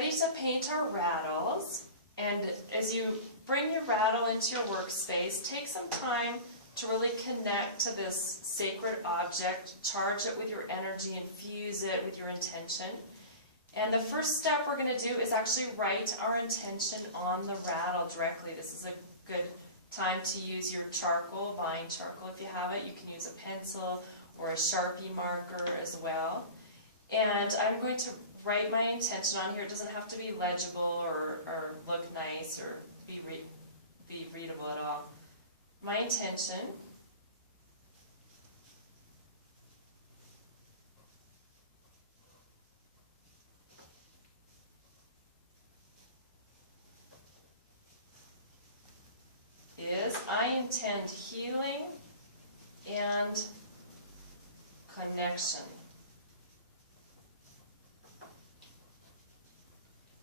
ready to paint our rattles, and as you bring your rattle into your workspace, take some time to really connect to this sacred object, charge it with your energy, infuse it with your intention. And the first step we're going to do is actually write our intention on the rattle directly. This is a good time to use your charcoal, vine charcoal if you have it. You can use a pencil or a Sharpie marker as well. And I'm going to write my intention on here. It doesn't have to be legible or look nice or be readable at all. My intention is I intend healing and connection.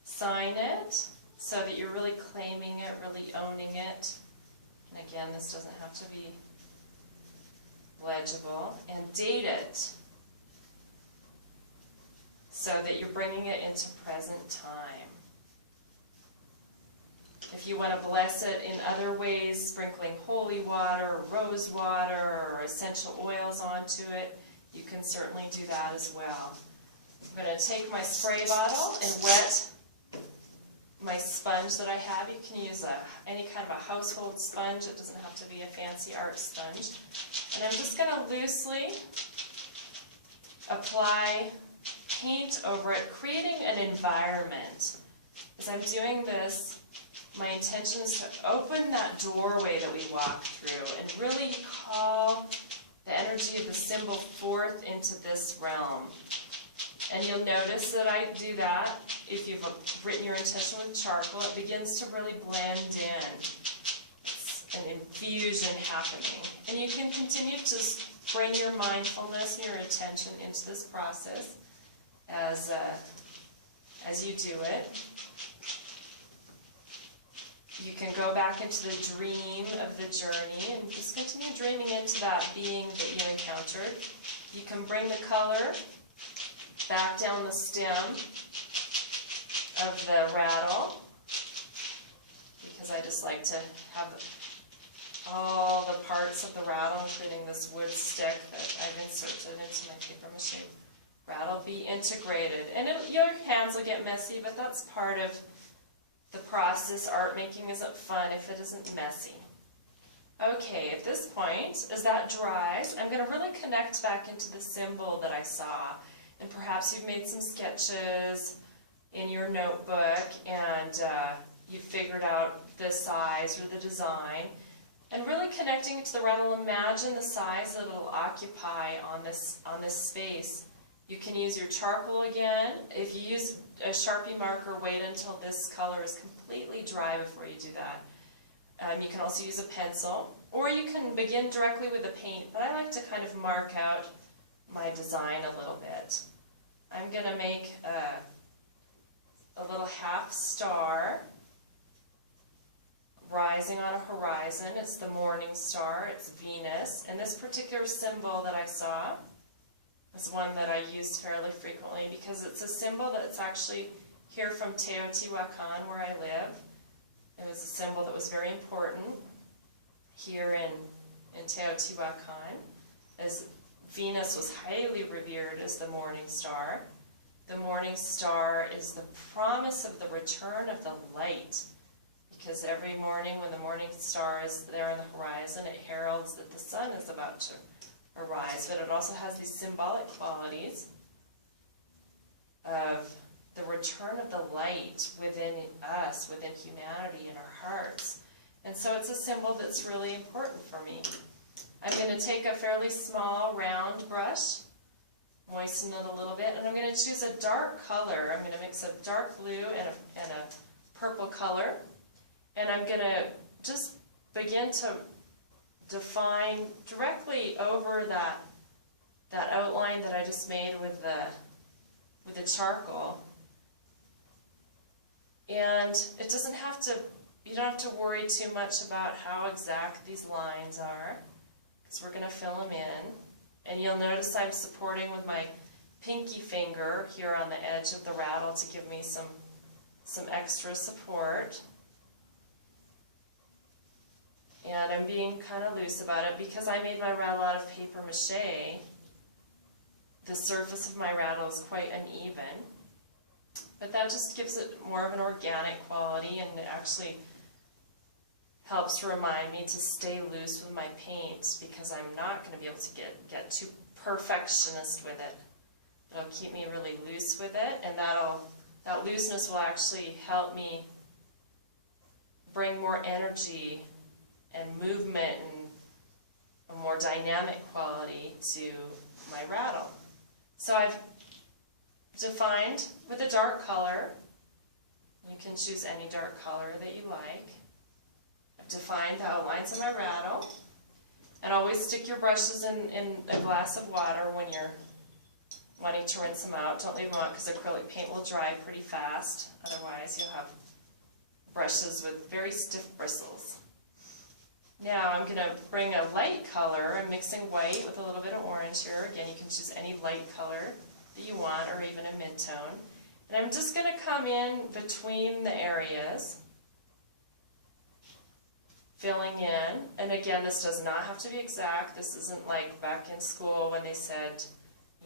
Sign it so that you're really claiming it, really owning it. And again, this doesn't have to be legible. And date it so that you're bringing it into present time. If you want to bless it in other ways, sprinkling holy water, or rose water, or essential oils onto it, you can certainly do that as well. I'm going to take my spray bottle and wet my sponge that I have. You can use any kind of a household sponge. It doesn't have to be a fancy art sponge. And I'm just going to loosely apply paint over it, creating an environment. As I'm doing this, my intention is to open that doorway that we walk through and really call the energy of the symbol forth into this realm. And you'll notice that I do that. If you've written your intention with charcoal, it begins to really blend in. It's an infusion happening. And you can continue to bring your mindfulness and your attention into this process as you do it. You can go back into the dream of the journey and just continue dreaming into that being that you encountered. You can bring the color back down the stem of the rattle, because I just like to have all the parts of the rattle, including this wood stick that I've inserted into my paper mache rattle, be integrated. And your hands will get messy, but that's part of the process. Art making isn't fun if it isn't messy. Okay, at this point, as that dries, I'm going to really connect back into the symbol that I saw. And perhaps you've made some sketches in your notebook and you've figured out the size or the design. And really connecting it to the rattle, imagine the size that it'll occupy on this space. You can use your charcoal again. If you use a Sharpie marker, wait until this color is completely dry before you do that. You can also use a pencil, or you can begin directly with the paint, but I like to kind of mark out my design a little bit. I'm going to make a little half star rising on a horizon. It's the morning star, it's Venus, and this particular symbol that I saw is one that I use fairly frequently because it's a symbol that's actually here from Teotihuacan, where I live. It was a symbol that was very important here in Teotihuacan, as Venus was highly revered as the morning star. The morning star is the promise of the return of the light, because every morning when the morning star is there on the horizon, it heralds that the sun is about to arise. But it also has these symbolic qualities of the return of the light within us, within humanity, in our hearts. And so it's a symbol that's really important for me. I'm going to take a fairly small round brush, moisten it a little bit, and I'm going to choose a dark color. I'm going to mix a dark blue and a purple color. And I'm going to just begin to define directly over that outline that I just made with the charcoal. And it doesn't have to, you don't have to worry too much about how exact these lines are, because we're going to fill them in. And you'll notice I'm supporting with my pinky finger here on the edge of the rattle to give me some some extra support. And I'm being kind of loose about it because I made my rattle out of paper mache. The surface of my rattle is quite uneven, but that just gives it more of an organic quality, and it actually helps remind me to stay loose with my paint because I'm not going to be able to get too perfectionist with it. It'll keep me really loose with it, and that looseness will actually help me bring more energy and movement and a more dynamic quality to my rattle. So I've defined with a dark color. You can choose any dark color that you like. I've defined the outlines of my rattle. And always stick your brushes in a glass of water when you're wanting to rinse them out. Don't leave them out because acrylic paint will dry pretty fast. Otherwise you'll have brushes with very stiff bristles. Now I'm going to bring a light color. I'm mixing white with a little bit of orange here. Again, you can choose any light color that you want, or even a mid-tone. And I'm just going to come in between the areas, filling in. And again, this does not have to be exact. This isn't like back in school when they said,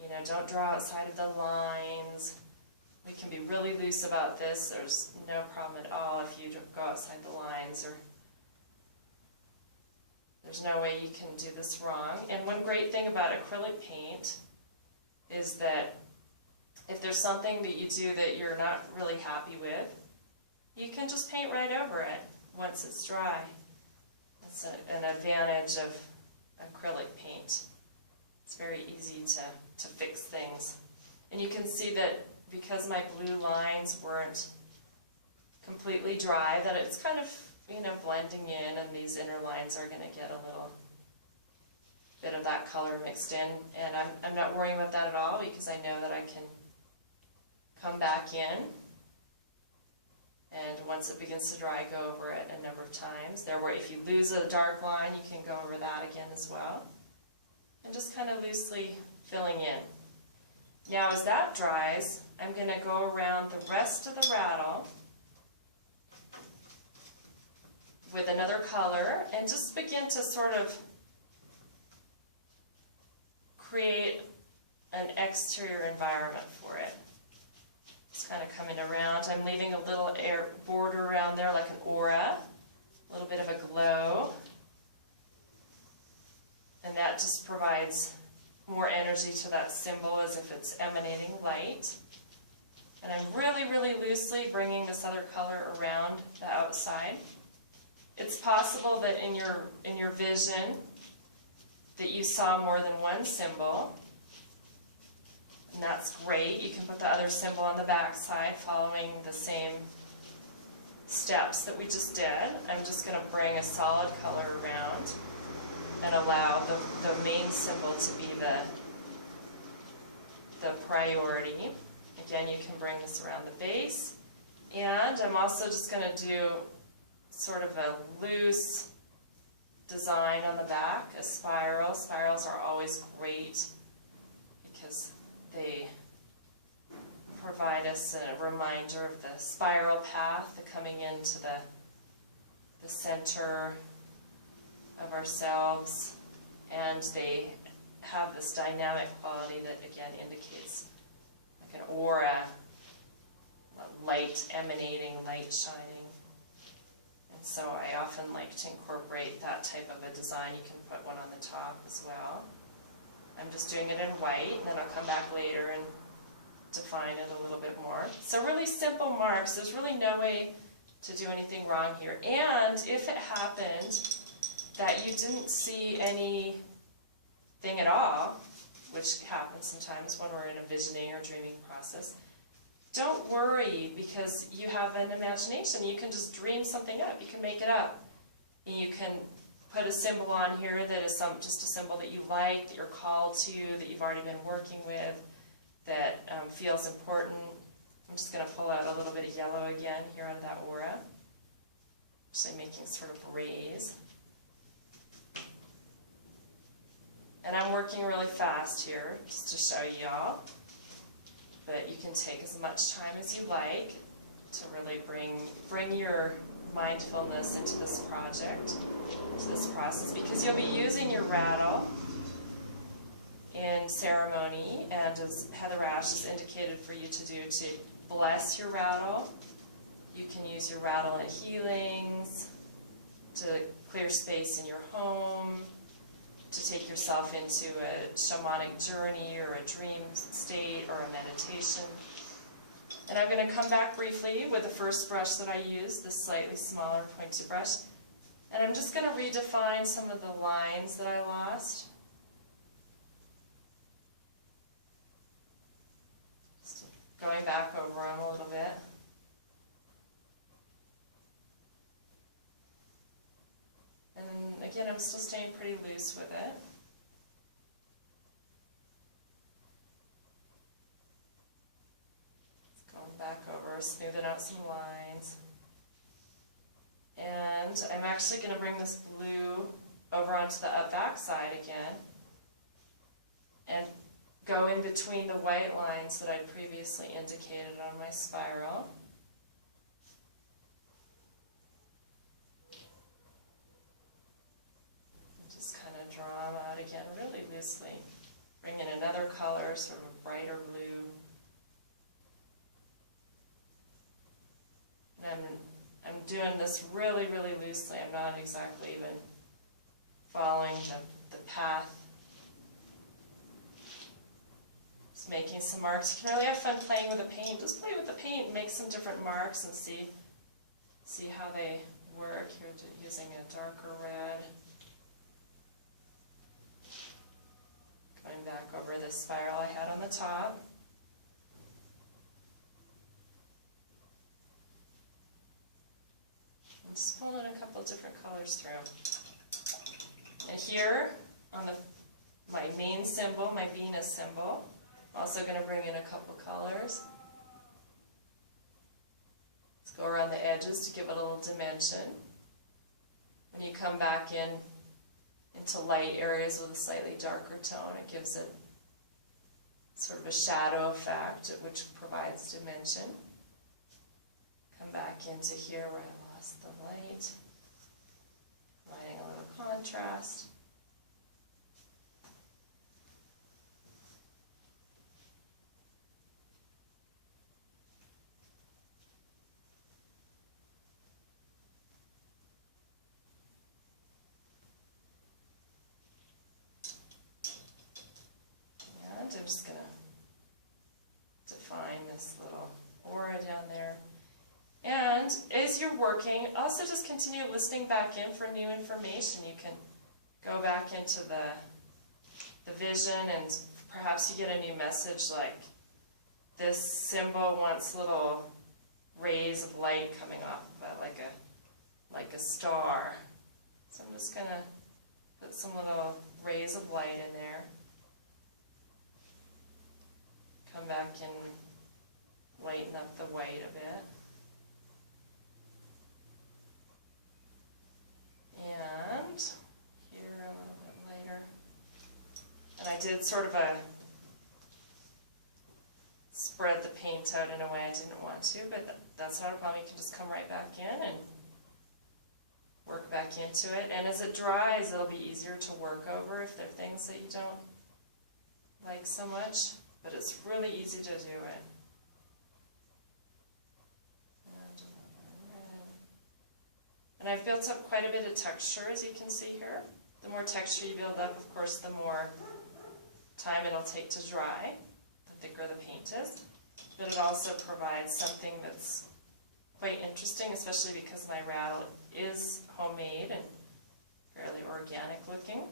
you know, don't draw outside of the lines. We can be really loose about this. There's no problem at all if you go outside the lines, or there's no way you can do this wrong. And one great thing about acrylic paint is that if there's something that you do that you're not really happy with, you can just paint right over it once it's dry. That's an advantage of acrylic paint. It's very easy to fix things. And you can see that because my blue lines weren't completely dry, that it's kind of, you know, blending in, and these inner lines are going to get a little bit of that color mixed in. And I'm not worrying about that at all because I know that I can come back in, and once it begins to dry, go over it a number of times. If you lose a dark line, you can go over that again as well. And just kind of loosely filling in. Now as that dries, I'm going to go around the rest of the rattle with another color and just begin to sort of create an exterior environment for it. Just kind of coming around. I'm leaving a little air border around there like an aura, a little bit of a glow. And that just provides more energy to that symbol as if it's emanating light. And I'm really, really loosely bringing this other color around the outside. It's possible that in your vision that you saw more than one symbol. And that's great. You can put the other symbol on the back side following the same steps that we just did. I'm just going to bring a solid color around and allow the main symbol to be the priority. Again, you can bring this around the base. And I'm also just going to do sort of a loose design on the back, a spiral. Spirals are always great because they provide us a reminder of the spiral path, the coming into the center of ourselves, and they have this dynamic quality that again indicates like an aura, light emanating, light shining. And so I often like to incorporate that type of a design. You can put one on the top as well. I'm just doing it in white, and then I'll come back later and define it a little bit more. So really simple marks. There's really no way to do anything wrong here. And if it happened that you didn't see anything at all, which happens sometimes when we're in a visioning or dreaming process, don't worry, because you have an imagination. You can just dream something up. You can make it up. And you can put a symbol on here that is just a symbol that you like, that you're called to, that you've already been working with, that feels important. I'm just going to pull out a little bit of yellow again here out of that aura. Actually making sort of rays. And I'm working really fast here, just to show y'all. But you can take as much time as you like. to really bring your mindfulness into this project, into this process, because you'll be using your rattle in ceremony, and as HeatherAsh has indicated for you to do, to bless your rattle. You can use your rattle in healings, to clear space in your home, to take yourself into a shamanic journey or a dream state or a meditation. And I'm going to come back briefly with the first brush that I used, this slightly smaller pointed brush. And I'm just going to redefine some of the lines that I lost. Just going back over them a little bit. And again, I'm still staying pretty loose with it. Back over, smoothing out some lines. And I'm actually going to bring this blue over onto the back side again and go in between the white lines that I previously indicated on my spiral. Just kind of draw them out again really loosely. Bring in another color, sort of a brighter blue. And I'm doing this really, really loosely. I'm not exactly even following the path. Just making some marks. You can really have fun playing with the paint. Just play with the paint and make some different marks and see how they work. Here, using a darker red. Going back over this spiral I had on the top. Just pulling in a couple different colors through. And here on my main symbol, my Venus symbol, I'm also going to bring in a couple colors. Let's go around the edges to give it a little dimension. When you come back into light areas with a slightly darker tone, it gives it sort of a shadow effect, which provides dimension. Come back into here where I the light, providing a little contrast. And I'm just going to define this little aura down there. And as you're working, also just continue listening back in for new information. You can go back into the vision, and perhaps you get a new message like, this symbol wants little rays of light coming off of it, like a star. So I'm just going to put some little rays of light in there. Come back and lighten up the white a bit. And here a little bit lighter. And I did sort of spread the paint out in a way I didn't want to, but that's not a problem. You can just come right back in and work back into it. And as it dries, it'll be easier to work over if there are things that you don't like so much. But it's really easy to do it. And I've built up quite a bit of texture, as you can see here. The more texture you build up, of course, the more time it'll take to dry, the thicker the paint is. But it also provides something that's quite interesting, especially because my rattle is homemade and fairly organic looking.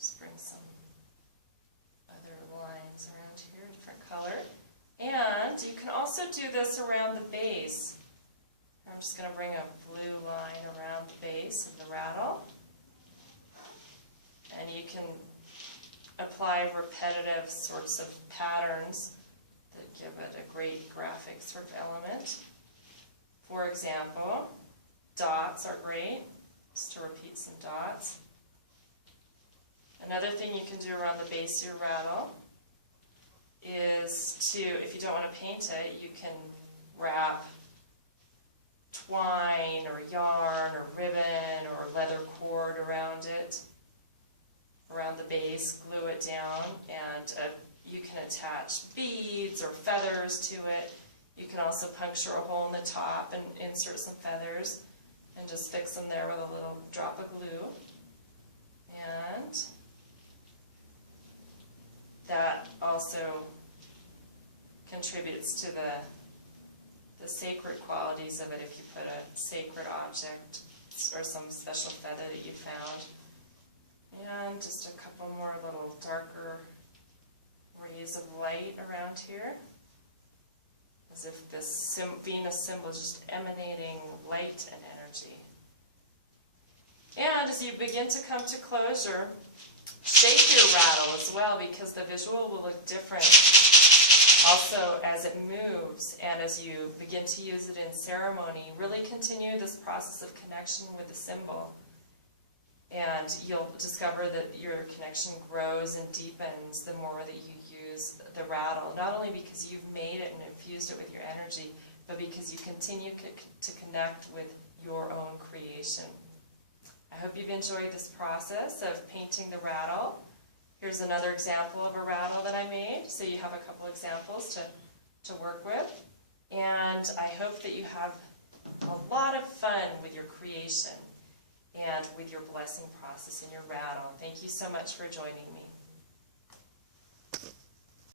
Just bring some other lines around here, different color. And you can also do this around the base. I'm just going to bring a blue line around the base of the rattle. And you can apply repetitive sorts of patterns that give it a great graphic sort of element. For example, dots are great, just to repeat some dots. Another thing you can do around the base of your rattle is to, if you don't want to paint it, you can wrap twine or yarn or ribbon or leather cord around it, around the base, glue it down, and you can attach beads or feathers to it. You can also puncture a hole in the top and insert some feathers and just fix them there with a little drop of glue. And that also contributes to the sacred qualities of it if you put a sacred object or some special feather that you found. And just a couple more little darker rays of light around here, as if this Venus symbol is just emanating light and energy. And as you begin to come to closure, shake your rattle as well, because the visual will look different also as it moves, and as you begin to use it in ceremony. Really continue this process of connection with the symbol, and you'll discover that your connection grows and deepens the more that you use the rattle, not only because you've made it and infused it with your energy, but because you continue to connect with your own creation. I hope you've enjoyed this process of painting the rattle. Here's another example of a rattle that I made, so you have a couple examples to work with. And I hope that you have a lot of fun with your creation and with your blessing process in your rattle. Thank you so much for joining me.